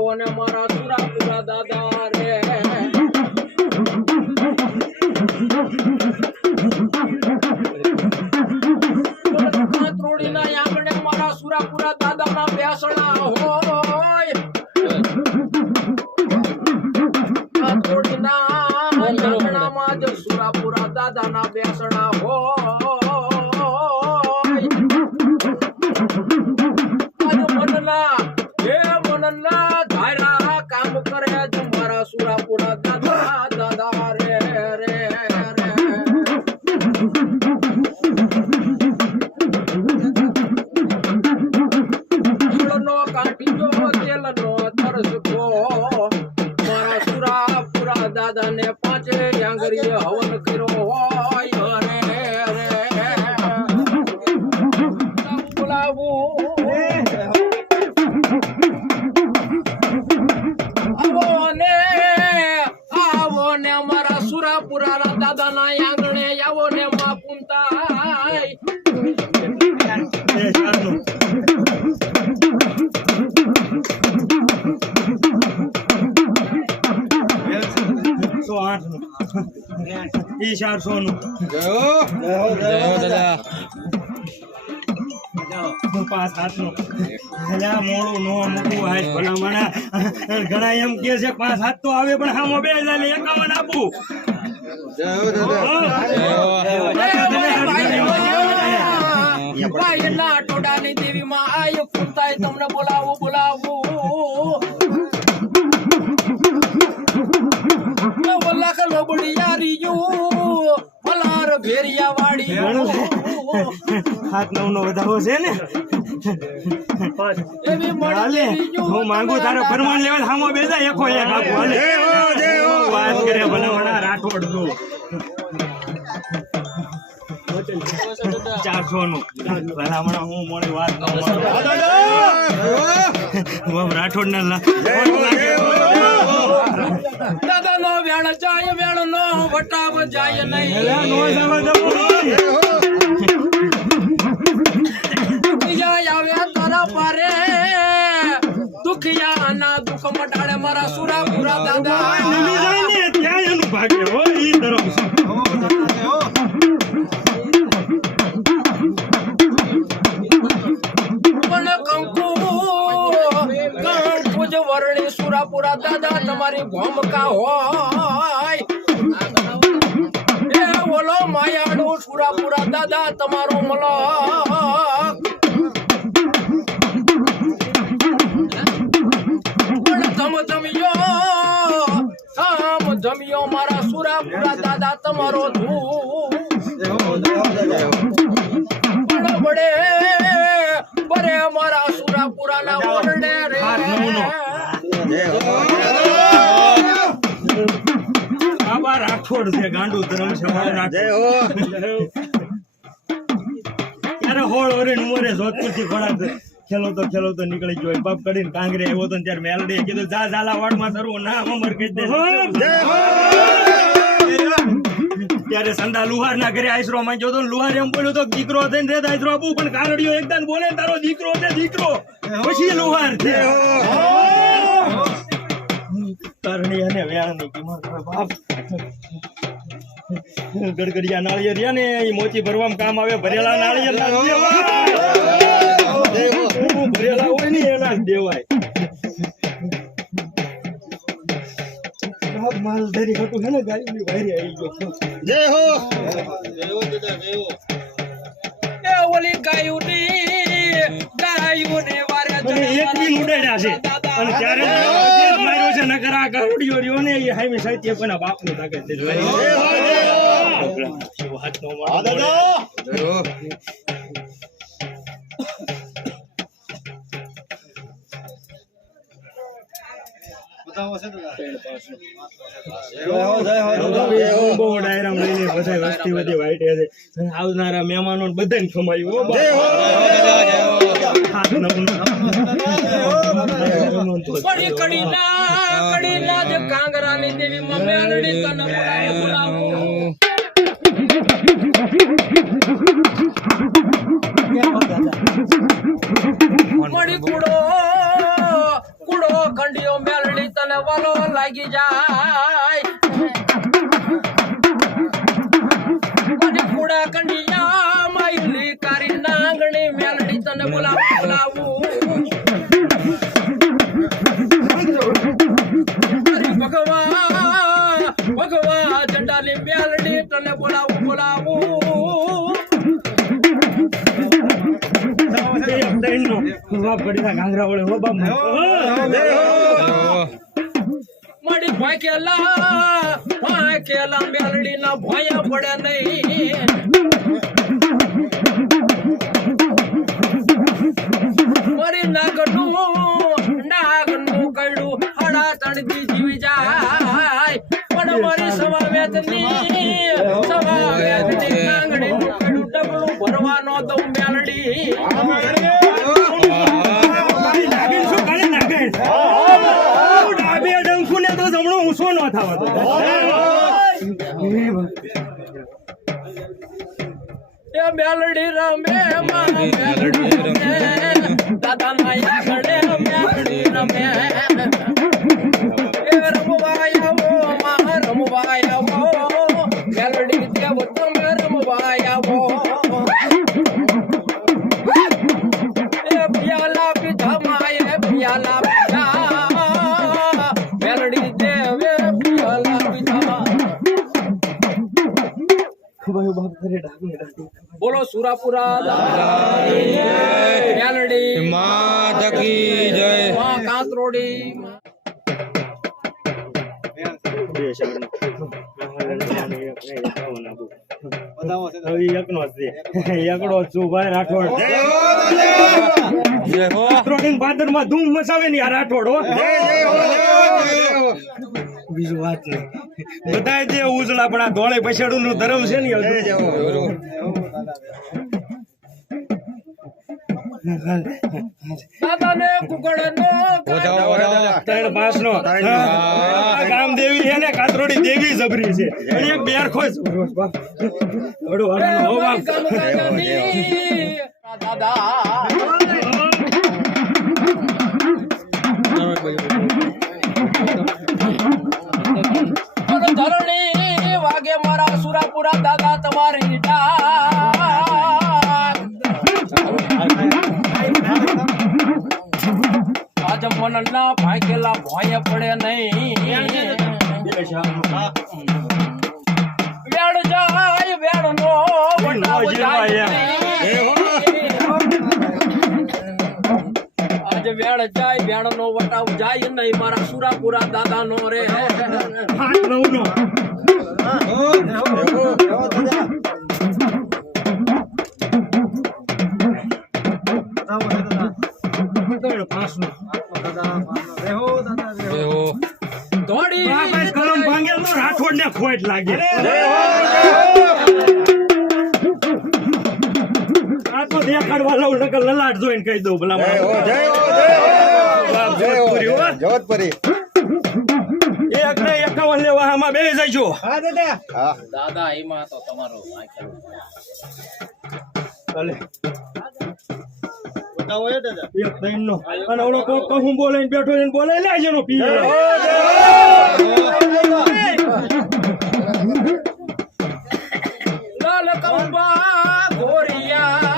આવો ને મારા સુરાપુરા દાદા રે કાંતરોડીના આંગણે મારા સુરાપુરા દાદાના બેસણા હોય કાંતરોડીના આંગણામાં જ સુરાપુરા દાદાના બેસણા હોય મનના ધારા કામ કરે છે મારા સુરાપુરા દાદા દાદા રે રે મારા સુરાપુરા દાદા ને પાંચે આંગળીએ હવન કર્યો હોય બોલાવું આવો ને અમારા સુરાપુરા દાદા ના આંગણે આવો ને માં પૂંતાય ઘણા એમ કે છે 5-7 તો આવે પણ હા મોબાઈલ 51 આપું ટોડાની દેવી માં આયો પૂંતાય તમને બોલાવું લાખ લોબડી યારીયું મલાર ભેરિયા વાડી 7-9 નો વધારો છે ને હું માંગુ તારો ફરમાન લેવા હામો બેસા એકો એક આપો વાત કરે ભલા રાઠોડ નું 400 નું ભલા હું મોડી વાત રાઠોડ ના દાદા નો વેણ જાય વેણ નો વટાવ જાય નહીં આવે તારા પારે દુખિયા ના દુઃખ મટાડે મારા સુરાપુરા દાદા વરણી સુરાપુરા દાદા તમારી ભૂમિકા હોય એ બોલો માયાડો સુરાપુરા દાદા તમારો મલો જમ્યો મારા સુરાપુરા દાદા તમારો બડે બરે મારા સુરાપુરા ના ઓરડે રે બાબા રાઠોડ છે ગાંડુ ધર્મ છે ત્યારે હોળ ઓરીને મોરે જોધપુર થી ઘોડા ખેલો તો નીકળી ગયો બાપ કરીને કાંગરે આવ્યો તો ત્યારે મેલડી કીધું જા ઝાલા વાડમાં તરવું ના અમર કહી દે ત્યારે સંડા લુહાર ના ઘરે આશરો માં જોતો લુહાર એમ બોલ્યો તો દીકરો થઈને રે આશરો આપું પણ કારડીઓ એકદમ બોલે તારો દીકરો છે દીકરો પછી લુહાર છે કરણી અને વેણની કિંમત બાપ ગડગડિયા નાળિયેર રહ્યા ને એ મોતી ભરવામાં કામ આવે ભરેલા નાળિયેર ભરેલા હોય ને એના જ દેવાય માલ ધરી હતું છે ને ગાડી વાયરી આવી ગયો જય હો એ ઓલી ગાયું ને વારે એક બી ઉડાડ્યા છે અને ત્યારે માર્યો છે નકર આ કરોડિયો રહ્યો ને એ હાઈવે સાહિત્ય કોના બાપનું તાકાત છે વાત નો દાદા આવનારા મહેમાનો બધાને ખમાયું કાંગરાની દેવી મળી કુડો કંડિયો વાલો લાગી જાય અને કુડા કંડિયા માયલી કારી નાગણી મેલડી તને બોલાવું ભગવા જંડાલી મેલડી તને બોલાવું ઘાંઘરા વડે હો બાપ મળી ભાકેલા મેલડી ના ભોયા પડે નહીં મારી નાગનું કડું હડા તણથી જીવી જાય પણ મારી સમાવેતની નાંગણી કડું ડબલું ભરવાનો દઉં મેલડી મેલડી રમે દાદા માયા ગળે મેલડી રમે રમવાયાવો મેલડી દેવ તમે રમવાયાવો પિયાલા પીધા માએ પિયાલા પીધા મેલડી દેવે પિયાલા પીધા બોલો સુરાપુરા મેલડી માતા કી જય માં કાંતરોડી ધૂમ મચાવે ને આ રાઠોડ બીજું વાત નહીં બધા જે ઉજળા પણ આ ધોળે પછાડું નું ધર્મ છે ને ગામ દેવી છે ને કાતરોડી દેવી જબરી છે અને એક બેર ખોજ ધરણી વાગે મારા સુરાપુરા દાદા તમારી આજ મનના ભાગેલા ભોય પડે નહીં વેડ જાય વેડ નો વટાવ જાય આજ વેડ જાય વેડ નો વટાવ જાય નહીં મારા સુરાપુરા દાદા નો રે રાઠોડ ને ખોટ લાગે આ તો દેખાડવા લઉં નકર લલાટ જોઈને કહી દઉં ભલા જોધપુરી એક ને 51 લેવા આમાં બે જઈજો દાદા એમાં તો તમારો ચાલે એક ત્રણ નો અને ઓલો કોક કહું બોલાઈને બેઠો એને બોલાઈ લેજો નો પી લાલ કંબા ગોરિયા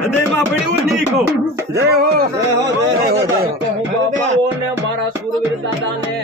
હૃદયમાં પડ્યું નહીં કહું જય હો જય હો જય હો જય હો બાબાઓને મારા સુરવીર દાદાને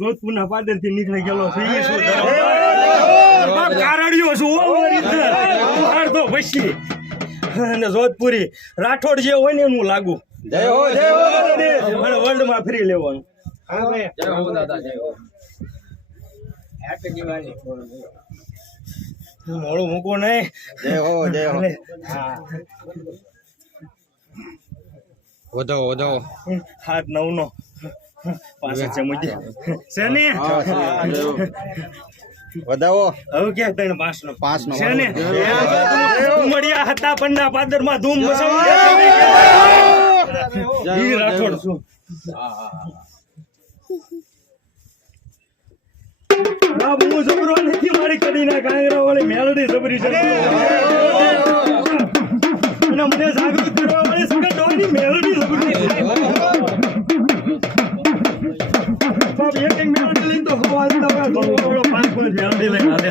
જોધપુર ના પાદર થી નીકળી ગયેલો છે કારડિયો છું તો પછી અને જોધપુરી રાઠોડ જે હોય ને એનું લાગુ જય હો વર્લ્ડ માં ફ્રી લેવાનું જય હો દાદા જય હો મોડું મૂકો નહીં જય હો વધો 7-9 નો 5 છે મુજે છે ને વધાવો હવે ક્યાં ત્રણ પાંચનો 5 નો છે ને ઉમડિયા હતા પન્ના પાદરમાં ધૂમ મચાવી ઈ રાઠોડ છું આ હું જબરો નથી મારી કડીના કાંગરા વાળી મેલડી જબરી છે અને મને જાગૃત કરવા વાળી સગડવાની મેલડી જબરી છે બાપ એક મેલડી લઈને તો હવા આવતા હોય 5 મેલડી લઈને આવે